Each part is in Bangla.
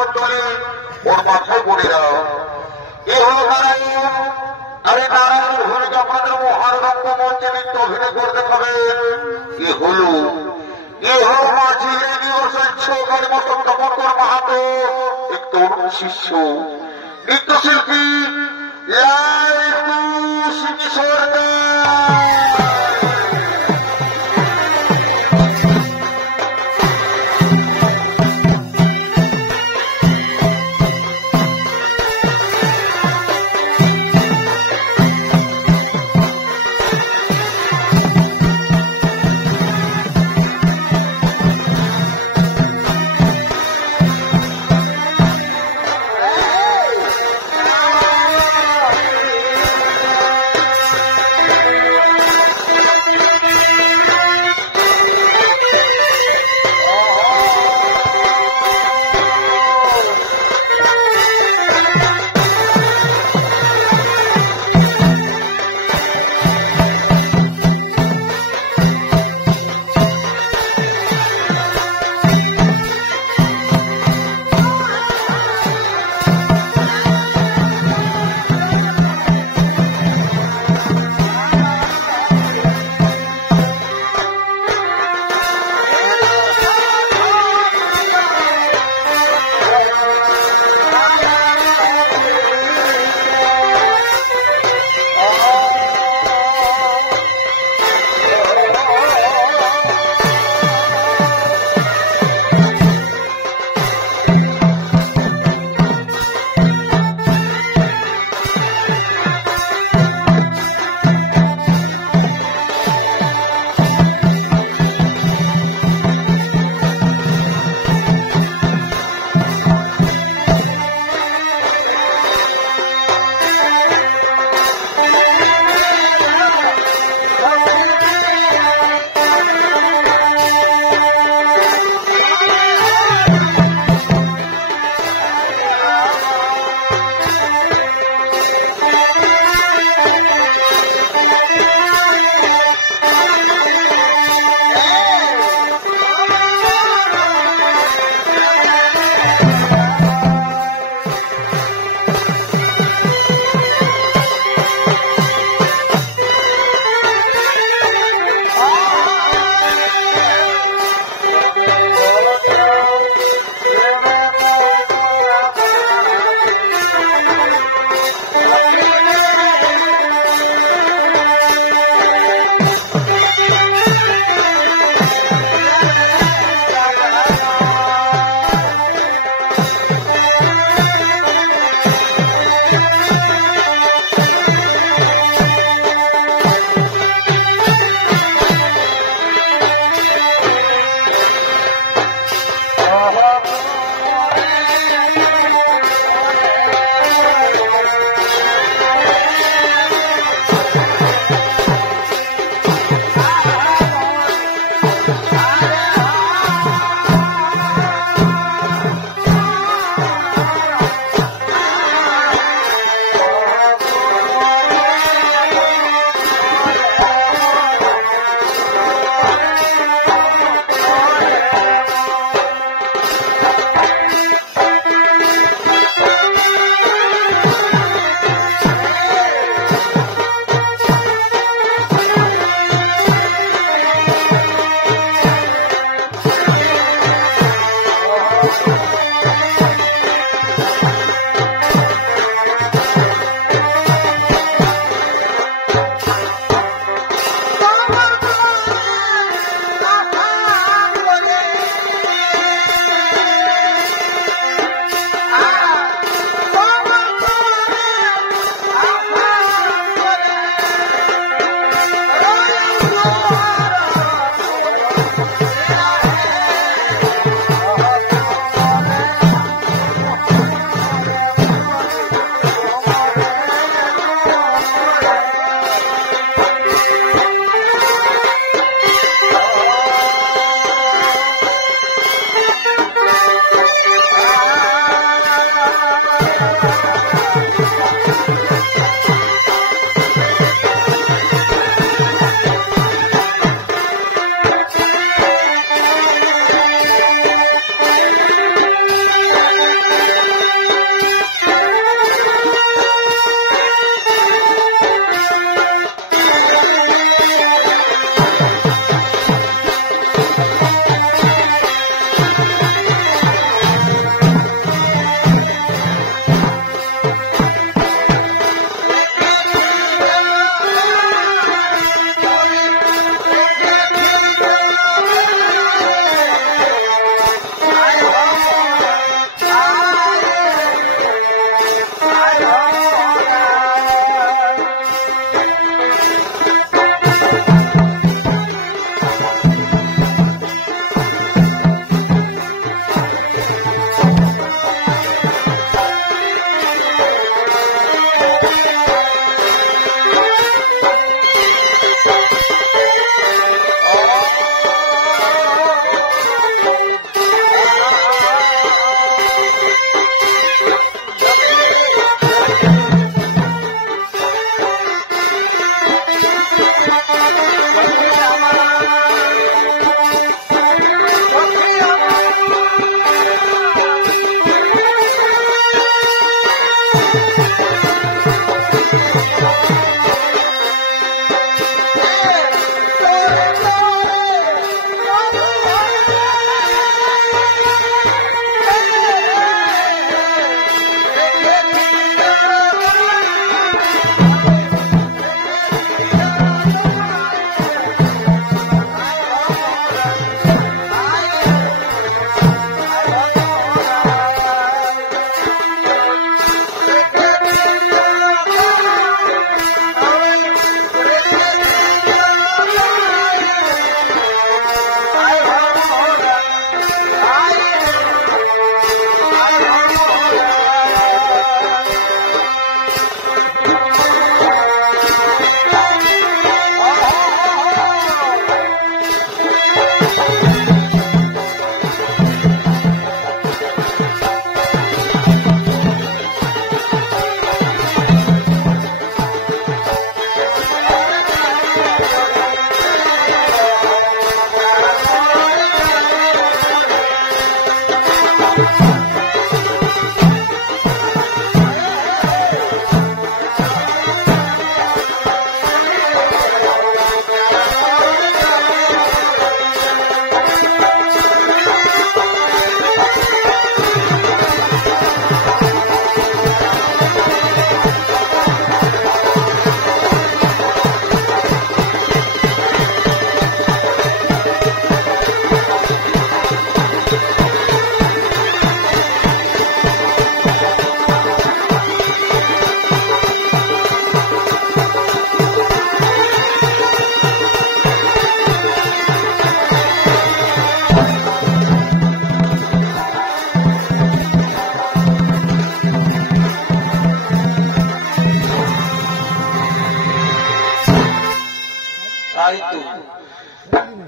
মন্ডলী ওর মাথায় বলে দাও। এ হলো নারায়ণ। আরে নারায়ণ হলে আপনাদের মহান রঙ্গমঞ্চে নৃত্য অভিনয় করতে হবে। এ হলো মাঝি তপন মাহাতো এক তরুণ শিষ্য নৃত্যশিল্পী সরকার।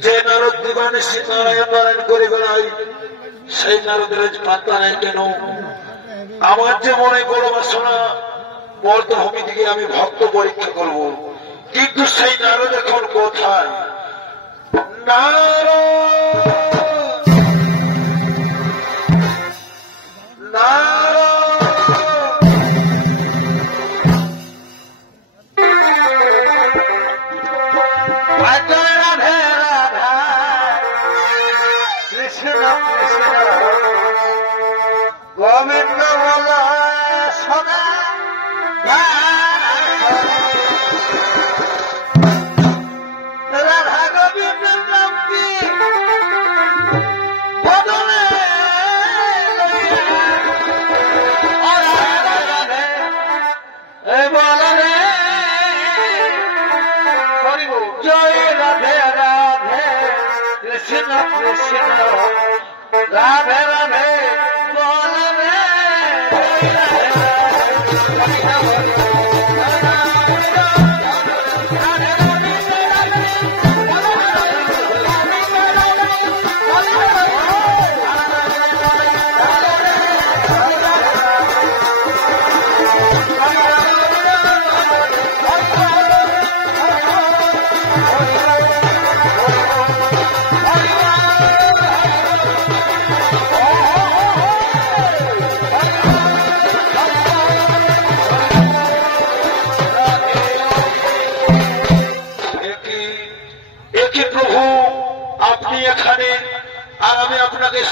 যে নারদ দিবানিশি নারায়ণ নারায়ণ করে বেড়াই, সেই নারদের পাত্তা নেই কেন? আমার যে মনে বড় বাসনা, মর্তভূমি দিকে আমি ভক্ত পরীক্ষা করব, কিন্তু সেই নারদ এখন কোথায়? নারদ গোবিন্দ বল সদা রাধা গোবিন্দ নামটি বদলে বলরে জয় রাধে রাধে কৃষ্ণ কৃষ্ণ রাধে রাধে বলরে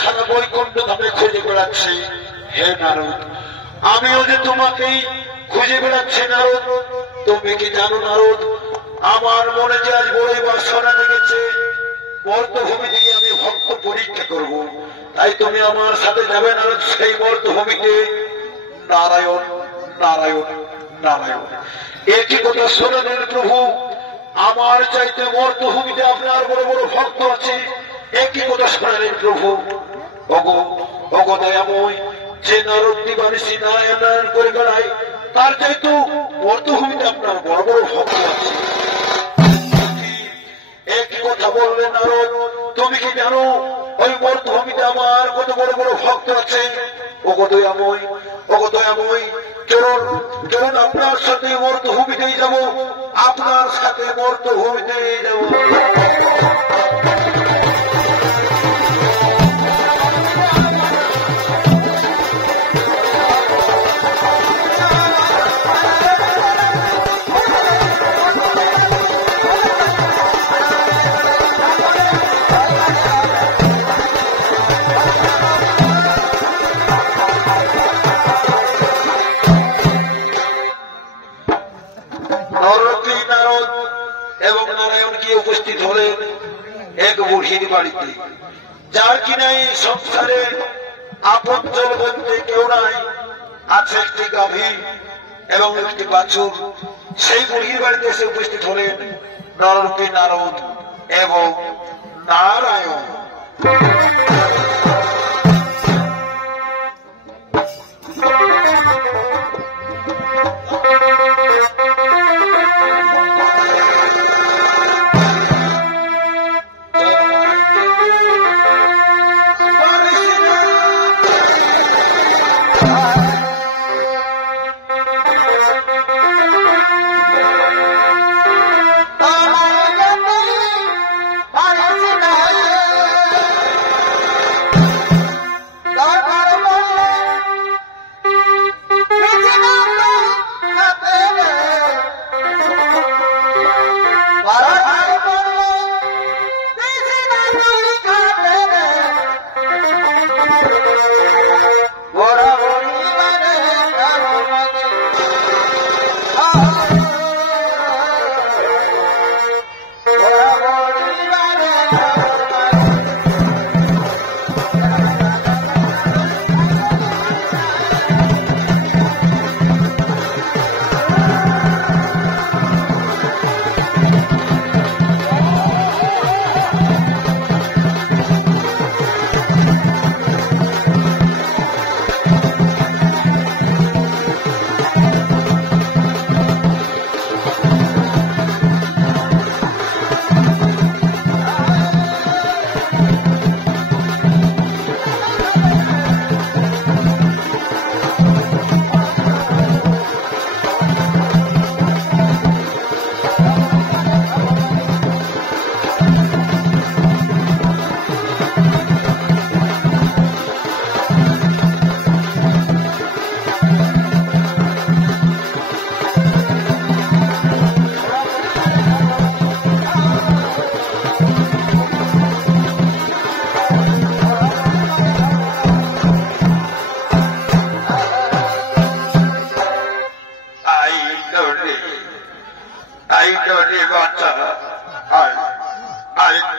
সারা বৈকুণ্ঠ ধামে খুঁজে বেড়াচ্ছি। হে নারদ, আমিও যে তোমাকেই খুঁজে বেড়াচ্ছি নারদ। তুমি কি জানো নারদ, আমার মনে যে আজ বড়ই বাসনা জেগেছে, মর্তভূমি থেকে আমি ভক্ত পরীক্ষা করব। তাই তুমি আমার সাথে যাবে নারদ সেই মর্তভূমিতে। নারায়ণ নারায়ণ নারায়ণ, একই কথা শোনেন প্রভু, আমার চাইতে মর্তভূমিতে আপনার বড় বড় ভক্ত আছে। একই কথা শোনেন প্রভু। ওগো ওগো দয়াময়, যে নারদ দিবানিশি নারায়ণ নারায়ণ করে বেড়ায়, তার চাইতে মর্তভূমিতে আপনার বড় বড় ভক্ত আছে। একই কথা বললেন নারদ, তুমি কি জানো ওই মর্তভূমিতে আমার কত বড় বড় ভক্ত আছে? ওগো দয়াময়, ওগো দয়াময়, চলুন চলুন আপনার সাথে মর্তভূমিতেই যাব, আপনার সাথে মর্তভূমিতেই যাব। এবং নারায়ণ গিয়ে উপস্থিত হলেন এক বুড়ির বাড়িতে, যার কিনা এই সংসারে আপনজন বলতে কেউ নাই। আছে একটি গাভী এবং একটি বাছুর। সেই বুড়ির বাড়িতে এসে উপস্থিত হলেন নররূপী নারদ এবং নারায়ণ।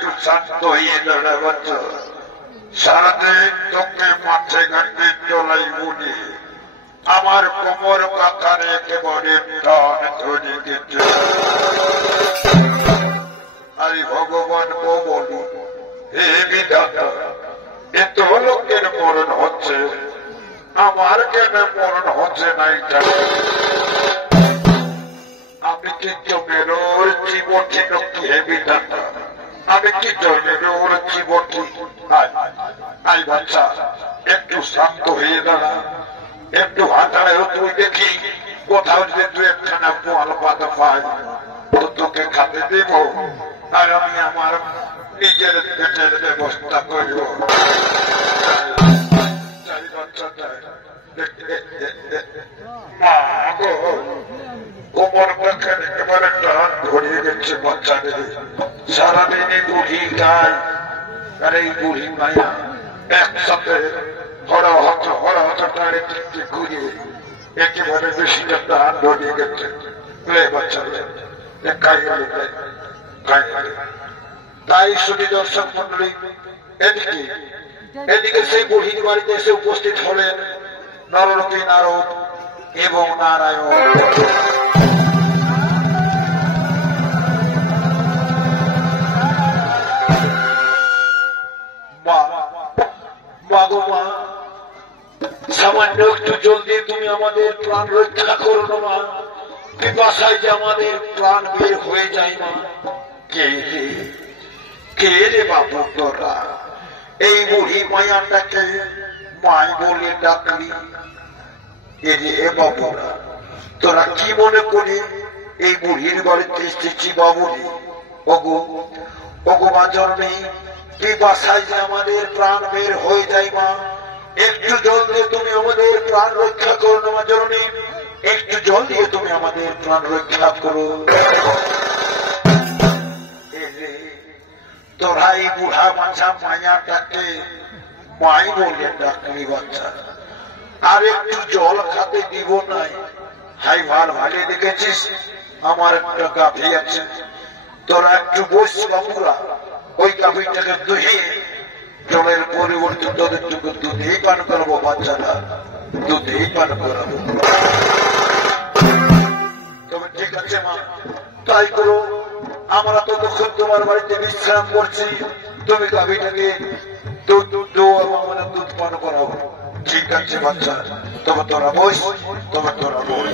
একটু শান্ত হয়ে দাঁড়া বাচ্চা। সারাদিন তোকে মাঠে ঘাটে চলাই বলি আমার কোমর পাখার একেবারে টান ধরে গেছে। আমি ভগবানকে বলি, হে বিধাতা, এত লোকের মরণ হচ্ছে, আমার কেন মরণ হচ্ছে না? আমি কি জমের জীবন ছিল কি? হে বিধাতা, আমি কি জমের জীবন ঠিক? আই বাচ্চা, একটু শান্ত হয়ে দাঁড়া, একটু হাঁটায় তুই দেখি কোথাও যদি তুই একখানা পোয়াল পাতা পাই তো তোকে খাতে দেব, আর আমি আমার নিজের পেটের ব্যবস্থা করব। কোমর পাখের একেবারে টান ধরিয়ে গেছে বাচ্চাদের। সারাদিনে বুড়ি গায় আর এই বুড়ি মায়া একসাথে হরা হতো টানে ঘুরিয়ে একেবারে বেশিটা টান ধরিয়ে গেছে বাচ্চাদের। তাই শুনি দর্শক মন্ডলী, এদিকে সেই বুড়ির বাড়িতে এসে উপস্থিত হলেন নররূপী নারদ এবং নারায়ণ। মা গো মা, সামান্য একটু জলদি তুমি আমাদের প্রাণ রক্ষা করো না মা, পিপাসায় যে আমাদের প্রাণ বের হয়ে যায় মা। কে রে বাবু তোরা এই বুড়ি মায়াটাকে মাই বলে ডাকলি? এ বাবুরা, তোরা কি মনে করি এই বুড়ির বাড়িতে এসেছি বাবুরি? ওগো মা জন্মে পিপাসায় যে আমাদের প্রাণ বের হয়ে যায় মা, একটু জল দিয়ে তুমি আমাদের প্রাণ রক্ষা করো না মা জননী, একটু জল দিয়ে তুমি আমাদের প্রাণ রক্ষা করো। তোরা এই বুড়া মাছা মায়াটাকে মাই বলে ডাকলি বাচ্চা, আর একটু জল খাতে দিব নাই? হাই ভালো দেখেছিস আমার একটা গাভী আছে, তোরা একটু বস বাবুরা, ওই গাভীটাকে দুহে জলের পরিবর্তে তোদের টুকু দুধেই পান করবো বাচ্চারা, দুধেই পান করাবো। তবে ঠিক আছে মা, তাই করো। আমরা তো তখন তোমার বাড়িতে বিশ্রাম করছি, তুমি গাভীটাকে দুধ পান করাবো। ঠিক আছে বাচ্চা, তবে তোরা বস, তবে তোরা বস।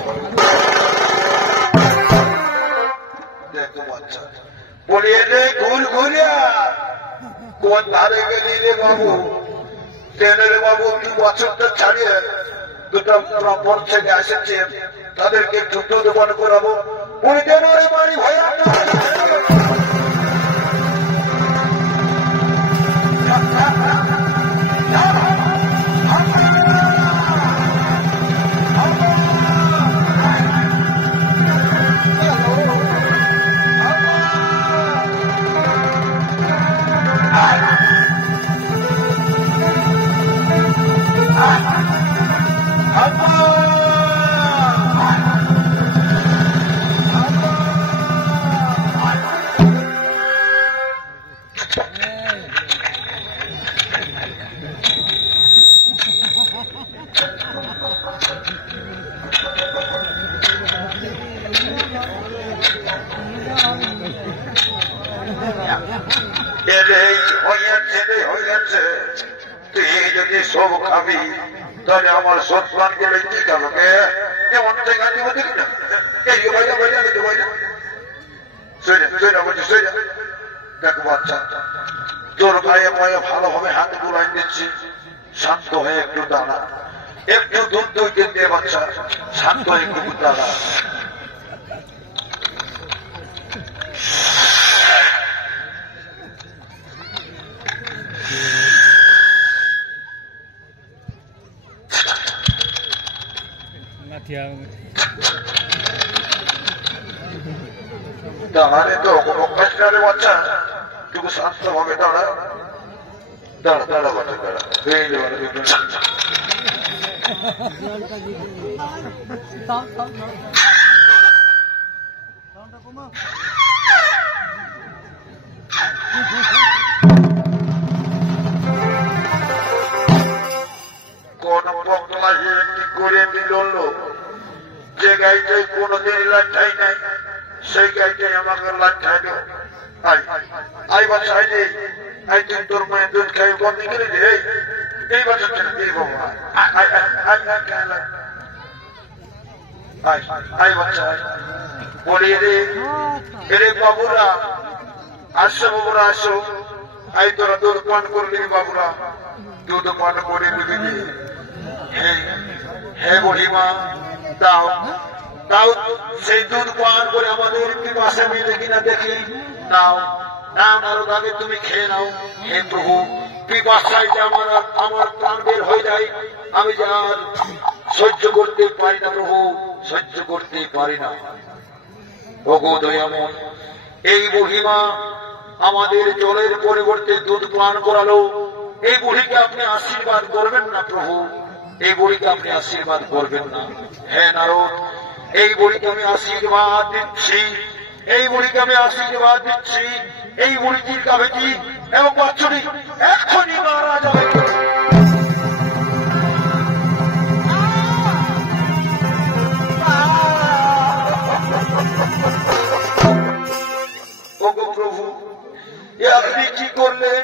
দেখো বাচ্চা বলি, রে ঘুর ঘুরিয়া কোন ধারে গেলি রে বাবু? ট্রেনে রে বাবু, একটু বছরটা ছাড়িয়ে দুটো ব্রাহ্মণ ছেলে এসেছে, তাদেরকে একটু দুধ পান করাবো। ওই ট্রেনের বাড়ি ভয়া হয়েছে। তুই যদি সব খাবি তাহলে আমার সৎমান গেলে কি খাবো? এমন জায়গা দিব দেখি না, দেখো বাচ্চা, তোর গায়ে পায়ে ভালোভাবে হাত গুলাই দিচ্ছি, শান্ত হয়ে একটু দাঁড়া, একটু দুধ দইতে দিয়ে বাচ্চা, শান্ত হয়ে একটু দাঁড়া। দাঁড়ালে তো কোনো অভ্যাস না রে বাচ্চা, টুকু শান্ত ভাবে দাঁড়া, দাঁড়া দাঁড়া বাচ্চা দাঁড়া, এই গাইটাই কোনোদিন লাঠাই নাই, সেই গাইটাই আমাকে লাঠাই দিও। আই বাচ্চা আইলে আই তুই তোর মায়ের দুধ খাই বন্ধ করে দে। এই বাচ্চাটা এই বাবা আই বাচ্চা বলি রে বাবুরা আসো, বাবুরা আসো, আই তোরা দুধ পান করলি বাবুরা, দুধ পান করে নিবি। হে বুড়িমা দাও দাও, সেই দুধ পান করে আমাদের পিপাসা মিলে কিনা দেখি। নাও নাও নারদ, আগে তুমি খেয়ে নাও। হে প্রভু, পিপাসায় যে আমার প্রাণ বের হয়ে যায়, আমি যে আর সহ্য করতে পারি না প্রভু, সহ্য করতে পারি না। ওগো দয়াময়, এই বুড়িমা আমাদের জলের পরিবর্তে দুধ পান করালো, এই বুড়িকে আপনি আশীর্বাদ করবেন না প্রভু, এই বুড়িকে আপনি আশীর্বাদ করবেন না। হ্যাঁ নারদ, এই বুড়িকে আমি আশীর্বাদ দিচ্ছি, এই বুড়িকে আমি আশীর্বাদ দিচ্ছি। এই বুড়িটির গাভীটি এবং বাচ্চাটি এখনই মারা যাবে। ওগো প্রভু, আপনি কি করলেন?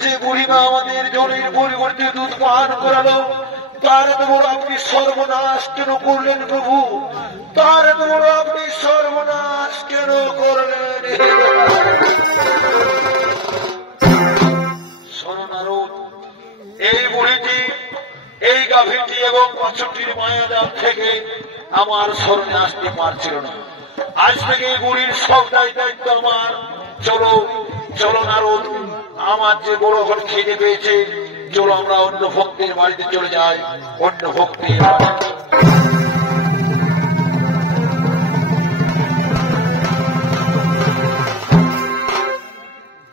যে বুড়িমা আমাদের জলের পরিবর্তে দুধ পান করালো, তার এত বড় আপনি সর্বনাশ কেন করলেন প্রভু? তার এত বড় আপনি সর্বনাশ কেন করলেন? শোনো নারদ, এই বুড়িটি, এই গাভীটি এবং বাছুরটির মায়াজাল থেকে আমার স্মরণে আসতে পারছিল না। আজ থেকে এই বুড়ির সব দায়িত্ব আমার। চলো চলো নারদ, আমার যে বড় ঘর খিদে পেয়েছে, চলো আমরা অন্য ভক্তের বাড়িতে চলে যাই, অন্য ভক্তের বাড়িতে।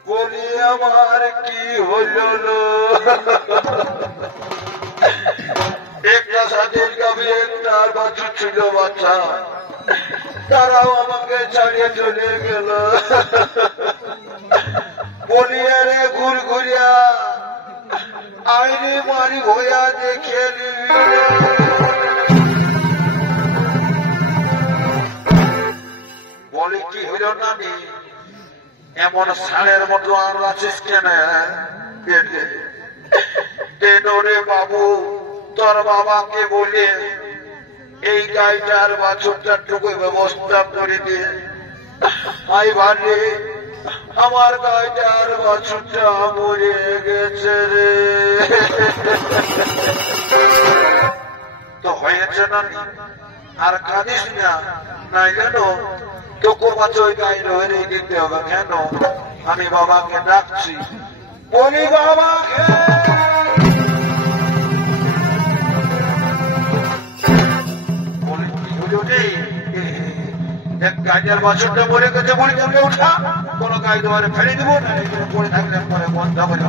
বলি আমার কি হল? একটা সাথের গাভী, একটা বাছুর ছিল বাচ্চা, তারাও আমাকে ছাড়িয়ে চলে গেল। বলিয়া রে ঘুর ঘুরিয়া আইনি মারি ভয়া দেখে বলি কি হইল নানি, এমন সালের মতো আর আছিস কেন? রে বাবু, তোর বাবাকে বলে এই গাইটার বাছুরটার টুকু ব্যবস্থা করে দে। আই ভারে, আমার গাইটার বাছুরটা মরে গেছে রে। তো হয়েছে না, আর কাঁদিস না, নাই কেন তোকে বাচ্চা ওই গাই রয়ে দিতে হবে কেন? আমি বাবাকে ডাকছি, বলি বাবাকে। গাইটার বাছুরটা মরে গেছে, বলি তোকে উঠা, কোন গাই দুয়ারে ফেলে দিব না, পড়ে থাকলে পরে বন্ধ হবে না।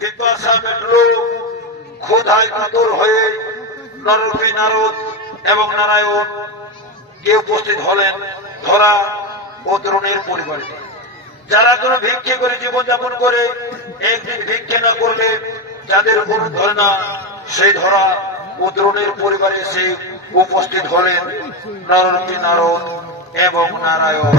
পিপাসা মেটলো, ক্ষুধায় কাতর হয়ে নরপি নারদ এবং নারায়ণ গিয়ে উপস্থিত হলেন ধরা ও দ্রোণের পরিবারে। যারা কোনো ভিক্ষে করে জীবনযাপন করে, একদিন ভিক্ষে না করলে যাদের উপর ধরে না, সেই ধরা ও দ্রোণের পরিবারে এসে উপস্থিত হলেন নরপি নারদ এবং নারায়ণ।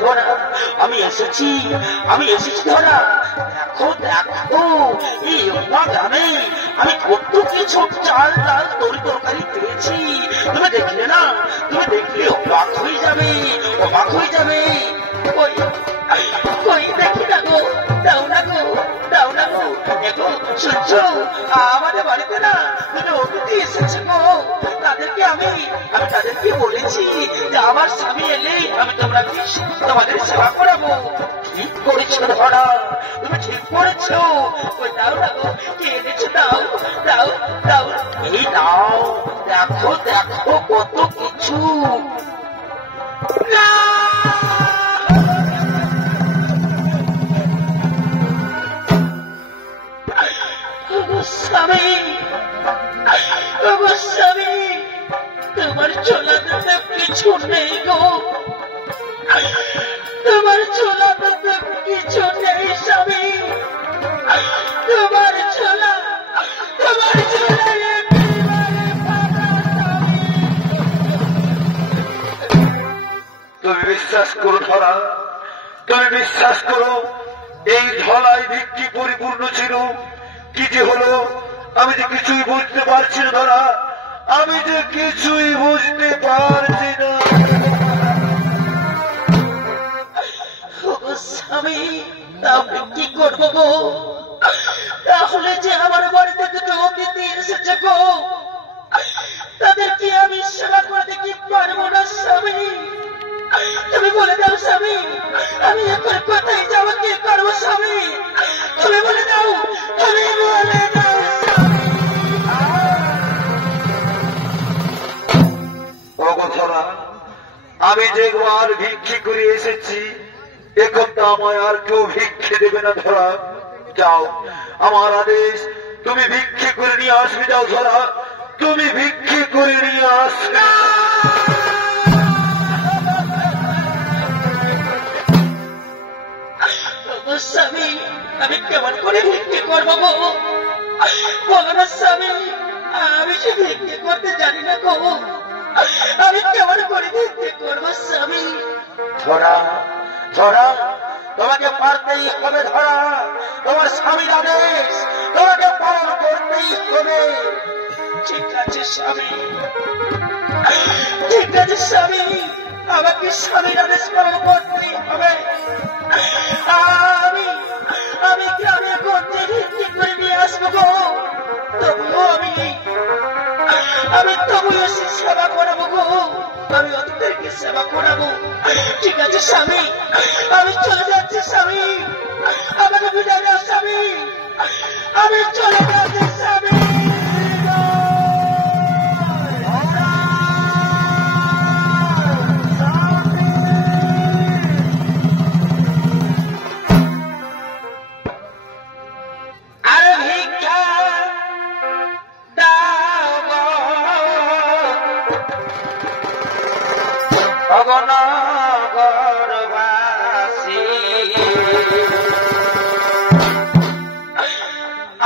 ধরা আমি এসেছি ধরা। দেখো দেখো এই গ্রামে আমি কত কিছু চাল ডাল তরকারি পেয়েছি। তুমি দেখলে না, তুমি দেখলে অবাক হয়ে যাবে। কই দেখি না গো, দাও না গো। দেখো শুনছো, আমাদের বাড়িতে না তুমি অতিথি এসেছে গো। তাদেরকে আমি তাদেরকে বলেছি যে আমার স্বামী এলে আমি তোমাদের সেবা করাবো। ঠিক করেছো ধরা, তুমি ঠিক করেছো। ওই দাও না গো, কে এনেছো, দাও। এই দাও, দেখো কত কিছু। স্বামী তোমার চোলাতে কিছু নেই গো, তোমার চোলাতে কিছু নেই স্বামী। তোমার চোলা তুমি বিশ্বাস করো ধরা, তুমি বিশ্বাস করো এই ধলাই ভিত্তি পরিপূর্ণ ছিল। কি যে হলো আমি যে কিছুই বুঝতে পারছি না ধরা, আমি যে কিছুই বুঝতে পারছি না। স্বামী তাহলে কি করবো গো? তাহলে যে আমার বাড়িতে দুটো অতিথি এসেছে গো, তাদেরকে আমি সেবা করতে কি পারবো না স্বামী? তুমি বলে দাও স্বামী, আমি এখন কোথায় যাবো, কি করবো স্বামী? তুমি বলে দাও। আমি যে আর ভিক্ষে করে এসেছি, এখন তো আমায় আর কেউ ভিক্ষে দেবে না ধরা। যাও, আমার আদেশ, তুমি ভিক্ষে করে নিয়ে আসবে। যাও ধরা, তুমি ভিক্ষে করে নিয়ে আসবে। স্বামী আমি কেমন করে ভিক্ষে করবো গো? বলো না স্বামী, আমি যে ভিক্ষে করতে জানি না গো। আমি কেমন করে ভিক্ষে করবো স্বামী? ধরা তোমাকে পারতেই হবে ধরা, তোমার স্বামীর আদেশ তোমাকে পালন করতেই হবে। ঠিক আছে স্বামী, আমাকে স্বামীর আদেশ পালন করতেই হবে। আমি গ্রামে করতে ভিত্তি করে নিয়ে আসবো গো। তবুও সেবা করাবো গো, আমি ওদেরকে সেবা করাবো। ঠিক আছে স্বামী, আমি চলে যাচ্ছি স্বামী, আমাকে বিদায় দাও স্বামী, আমি চলে যাচ্ছি স্বামী।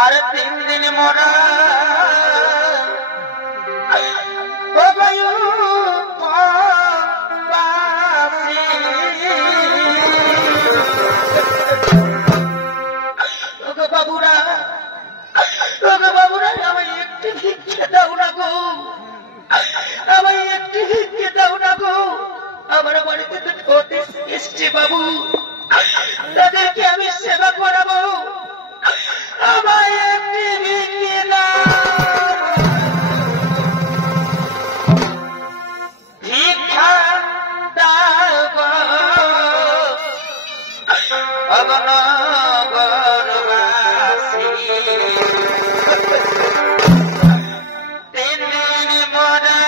আরে 3 দিন মরা বাবুরা, আমায় একটি ভিক্ষে দাও না গো, আমার বাড়িতে তো এসছে বাবু, তাদেরকে আমি সেবা করাবো, আমায় একটি ভিক্ষে দাও। ভিক্ষা দাও গো, অগণগণবাসী, 3 দিন মরা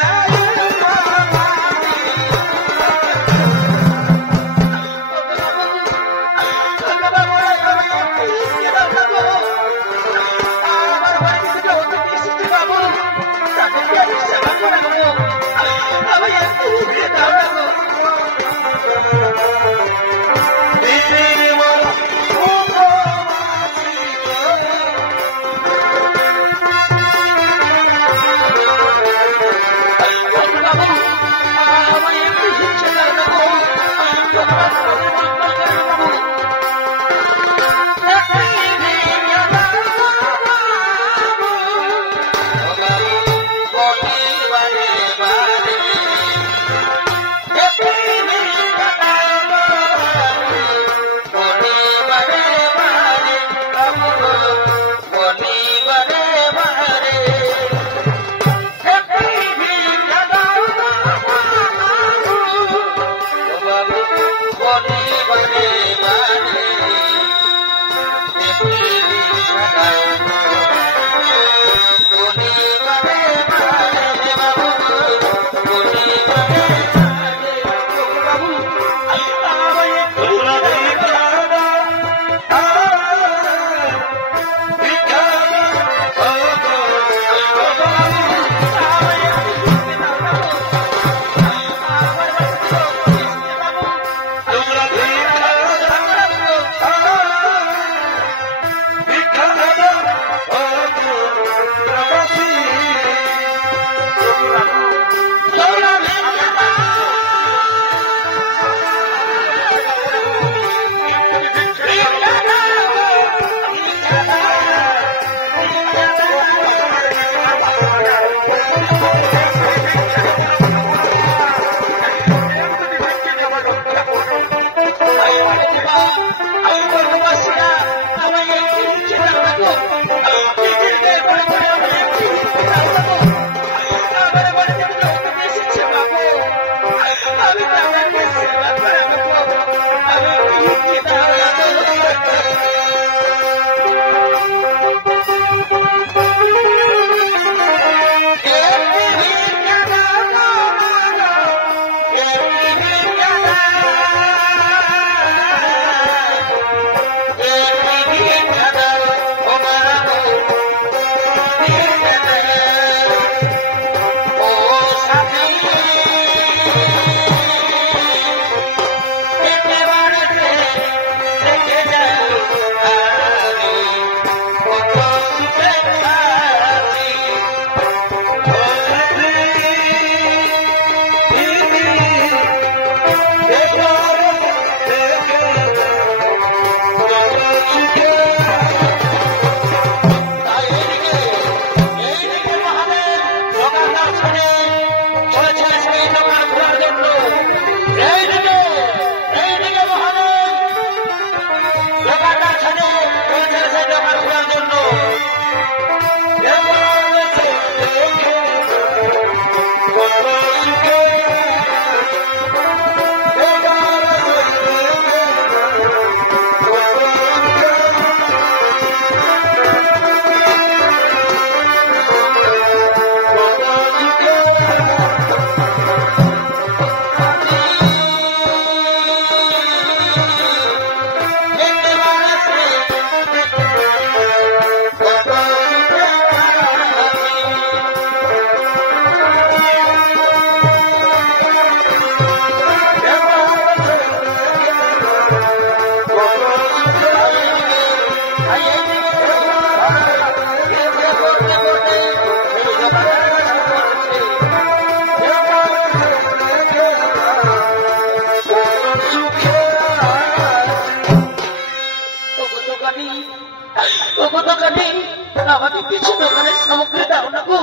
আমাকে কিছু দোকানের সামগ্রী দাও না গো।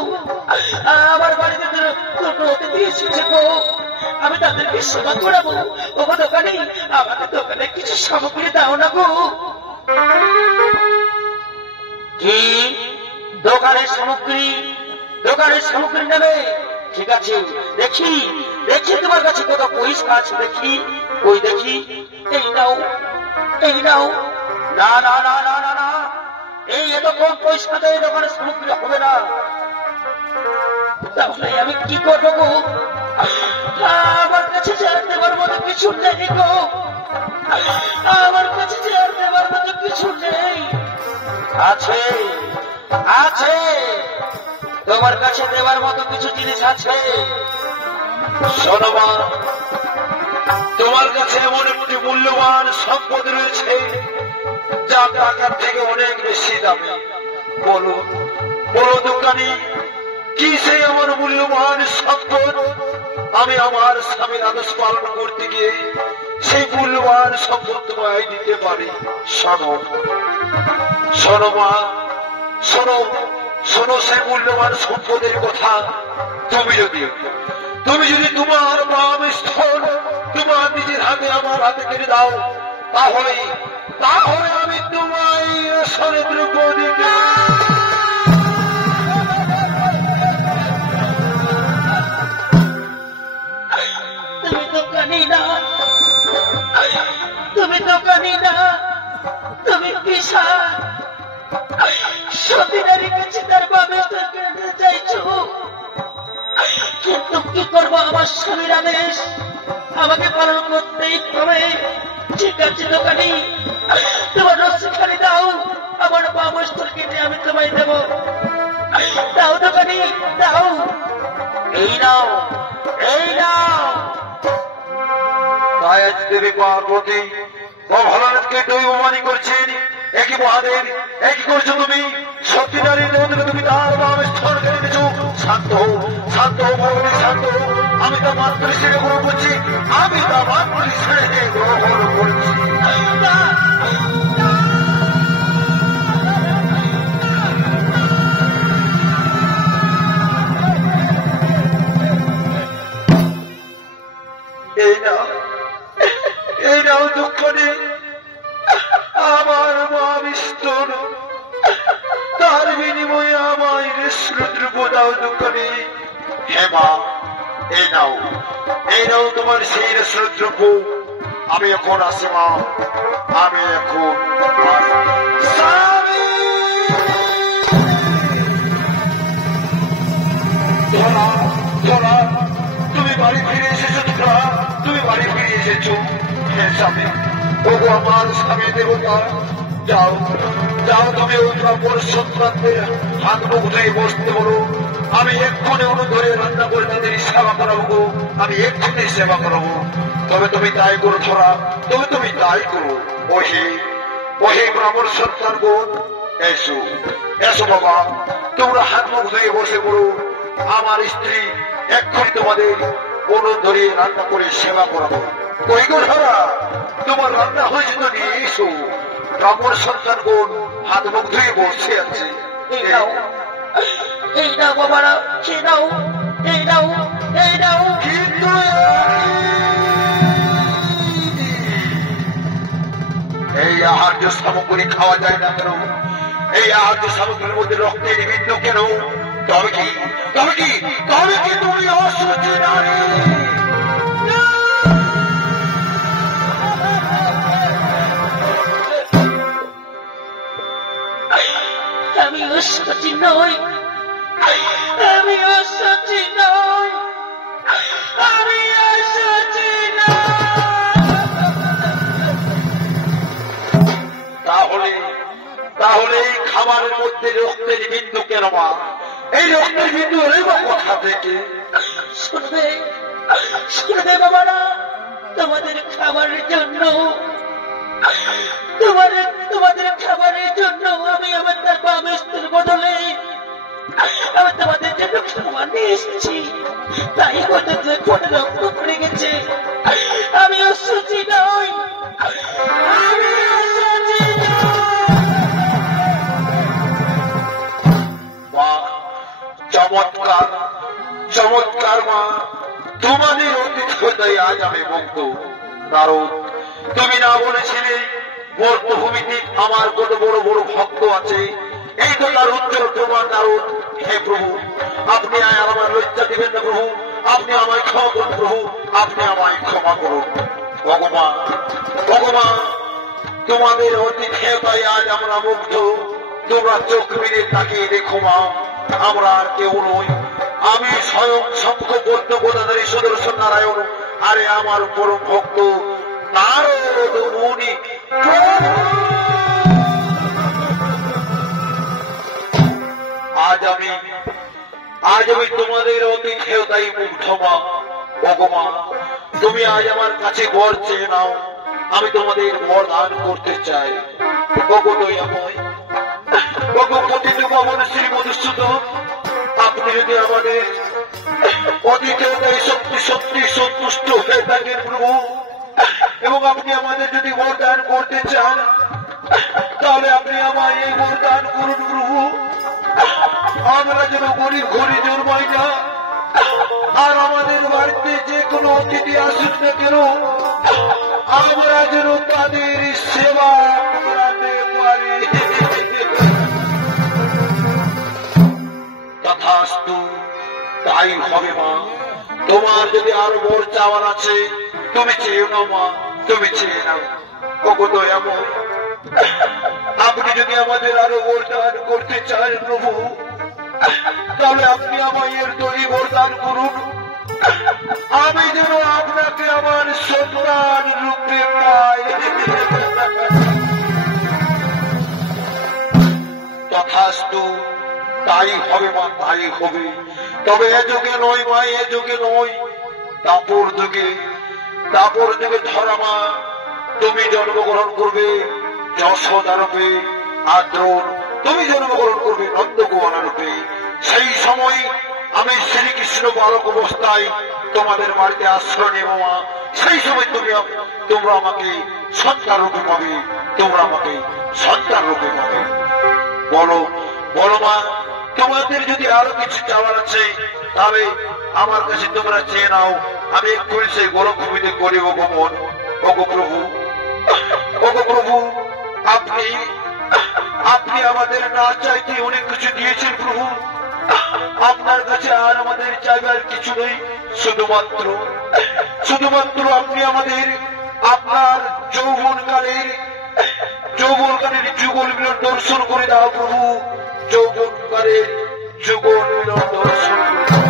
আমার বাড়িতে দুটো অতিথি এসেছে গো, আমি তাদেরকে সেবা করাবো। ওগো দোকানে, আমাকে দোকানে কিছু সামগ্রী দাও না গো। কি দোকানের সামগ্রী? দোকানের সামগ্রী নেবে? ঠিক আছে, দেখি দেখি তোমার কাছে কত পয়সা আছে, দেখি ওই দেখি। এই নাও, এই নাও। না না না না না না, এই এত কম পয়সা দেয় দোকানের সামগ্রী হবে না। তাহলে আমি কি করবো গো? আমার কাছে আর দেবার মতো কিছু নেই গো, আমার কাছে আর দেবার মতো কিছু নেই। আছে আছে, তোমার কাছে দেবার মতো কিছু জিনিস আছে। শোনো মা, তোমার কাছে এমন একটি মূল্যবান সম্পদ রয়েছে যা টাকার থেকে অনেক বেশি দামি। বলো বলো দোকানি, কি সেই আমার মূল্যবান সম্পদ আমি আমার স্বামীর আদেশ পালন করতে গিয়ে সেই মূল্যবান সম্পদ তোমায় দিতে পারি। শোনো শোনো মা, শোনো শোনো সেই মূল্যবান সম্পদের কথা। তুমি যদি তোমার বাম স্থল তোমার নিজের হাতে আমার হাতে কেটে দাও, তাহলে আমি তোমায় দ্রব্য দিতে। তুমি দোকানি না, তুমি দোকানি না, তুমি পিসা। সতীনারী কাছে তার বাবে কেটে চাইছো, কিন্তু কি করবো, আমার স্বামীর আদেশ আমাকে পালন করতেই হবে। ঠিক আছে দোকানি, তোমার রসিখানি দাও, আমার বামস্তর কেটে আমি তোমায় দেব। দাও দোকানি দাও, এই নাও এই নাও। তাই আজ দেবী পার্বতী ও ভোলানাথকে দৈবমানি করছেন। একই মহাদেব, একই করছো তুমি। সত্যিকারের দেবতাকে তুমি তার বাম স্থল কেটে দিয়েছো। শান্ত হও, শান্ত হও ভগবান, শান্ত হও। আমি তা মাত্র ছেড়ে গ্রহণ করছি, আমি তা মাত্র ছেড়ে গ্রহণ করছি। এই নাও দুঃখ নেই, আমার মা বিস্তর, তার বিনিময়ে আমায় শ্রুদ্রব্য দাও দুঃখ নেই। হে মা, এই নাও তোমার সেই শ্রুদ্রব্য। আমি এখন আসি মা, আমি এখন তুমি বাড়ি ফিরে এসেছো। তুমি বাড়ি ফিরে এসেছো। হে স্বামী, তবু আমার স্বামী দেবতা, যাও যাও, তুমি ওর সন্তানদের হাত মুখ ধুয়ে বসতে বলো। আমি এক্ষণে ধরে রান্না করে তাদের সেবা করাবো। আমি এক্ষুনি সেবা করাবো। তবে তুমি তাই করো ধরা, তবে তুমি তাই করো। ওহে ব্রাহ্মণ সন্তান বোন, এসো এসো বাবা, তোমরা হাত মুখ ধুয়ে বসে পড়ো। আমার স্ত্রী এক্ষুনি তোমাদের ধরে রান্না করে সেবা করাবো। কই গো ধরা, তোমার রান্না হয়েছে তো নিয়ে এসো। ব্রাহ্মণ সন্তান বোন হাত মুখ ধুয়ে বসে আছে। এই নাও বাবারা, খেয়ে নাও, এই নাও এই নাও। কিন্তু এই আহার্য সামগ্রী খাওয়া যায় না কেন? এই আহার্য সামগ্রীর মধ্যে রক্তের বিন্দু কেন? তবে কি তুমি অসুচি নারী? আমি অসুচি নই, আমি অসুচি নই, আমি অসুচি নই। তাহলে এই খাবারের মধ্যে রক্তের বিন্দু কেন মা? এই রক্তের বিন্দু হলে বা কোথা থেকে? শুনবে বাবারা, তোমাদের খাবারের জন্য আমি আমার তার বামের বদলে আমি তোমাদের জন্য খাবার নিয়ে এসেছি। তাই হয়তো কোনে রক্ত পড়ে গেছে। আমি অসুচি নই, আমি অসুচি নই। চমৎকার চমৎকার মা, তোমাদের অতিথ্যতায় আজ আমি মুগ্ধ। কারণ তুমি না বলেছিলে বর্তভূমিতে আমার কত বড় বড় ভক্ত আছে। এই তো তার উজ্জ্বল প্রমাণ। কারণ হে প্রভু, আপনি আমার লজ্জা দিবেন না প্রভু, আপনি আমায় ক্ষমা করুন প্রভু, আপনি আমায় ক্ষমা করুন। ভগবান তোমাদের অতিথ্যতায় আজ আমরা মুগ্ধ। তোমরা চোখ মেরে তাকিয়ে দেখো মা, আমরা আর কেউ নই। আমি স্বয়ং শঙ্খ পদ্ম গদাধারী সুদর্শন নারায়ণ, আরে আমার পরম ভক্ত নারদ মুনি। আজ আমি তোমাদের অতিথ্যতায় মুগ্ধ মা। ভগবান তুমি আজ আমার কাছে বর চেয়ে নাও, আমি তোমাদের বর দান করতে চাই। ভগদয়াময় ভগবতী ভগবান শ্রী মধুসূদন, আপনি যদি আমাদের অতিথ্যতায় সত্যি সত্যি সন্তুষ্ট হয়ে থাকেন প্রভু, এবং আপনি আমাদের যদি বরদান করতে চান তাহলে আপনি আমায় এই বরদান করুন প্রভু, আমরা যেন গরিব ঘরে জন্মাই না, আর আমাদের বাড়িতে যে কোনো অতিথি আসুক না কেন আমরা যেন তাদের সেবা করাতে পারি। তথাস্তু, তাই হবে মা। তোমার যদি আরো বর চাওয়ার আছে তুমি চেয়ে নাও মা, তুমি চেয়ে নাও। ওগো দয়াময়, আপনি যদি আমাদের আরো বরদান করতে চান প্রভু তাহলে আপনি আমায় এর দড়ি বরদান করুন, আমি যেন আপনাকে আমার সন্তান রূপে পাই। তথাস্তু, তাই হবে মা, তাই হবে। তবে এ যুগে নয় মা, এ যুগে নয়, তাপর যুগে, তাপর যুগে ধরা মা তুমি জন্মগ্রহণ করবে যশোদা রূপে, আদ্রর তুমি জন্মগ্রহণ করবে নন্দকুমার রূপে। সেই সময় আমি শ্রীকৃষ্ণ বালক অবস্থায় তোমাদের বাড়িতে আশ্রয় নেব মা। সেই সময় তোমরা আমাকে সন্তান রূপে পাবে, তোমরা আমাকে সন্তান রূপে পাবে। বলো বলো মা, তোমাদের যদি আরো কিছু চাওয়ার আছে তাহলে আমার কাছে তোমরা চেয়ে নাও, আমি একটু সেই গোলকভূমিতে করিব গোপন। ওগো প্রভু, ওগো প্রভু, আপনি আপনি আমাদের না চাইতে অনেক কিছু দিয়েছেন প্রভু, আপনার কাছে আর আমাদের চাইবার কিছু নেই, শুধুমাত্র শুধুমাত্র আপনি আমাদের আপনার যৌবনকালের যুগল মিলন দর্শন করে দাও প্রভু, যৌবনকালের যুগল মিলন দর্শন করে দাও।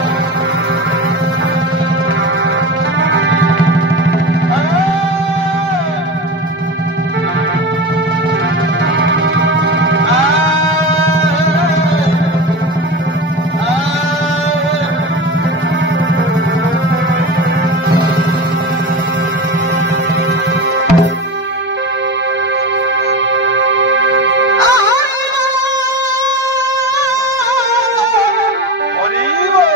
হরি বল।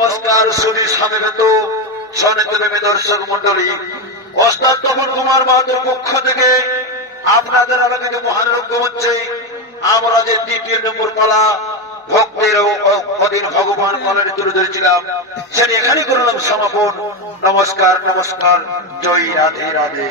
নমস্কার সুধী স্বামীভূত সনেতপ্রেমী দর্শক মন্ডলী, ওস্তাদ তপন কুমার মাহাতোর পক্ষ থেকে আপনাদের আলোকিত মহানরজ্ঞ মঞ্চে আমরা যে 2য় নম্বর পালা ভক্তের অধীন ভগবান পালাটি তুলে ধরেছিলাম, সেটি এখানে করলাম সমাপন। নমস্কার, নমস্কার, জয় রাধে রাধে।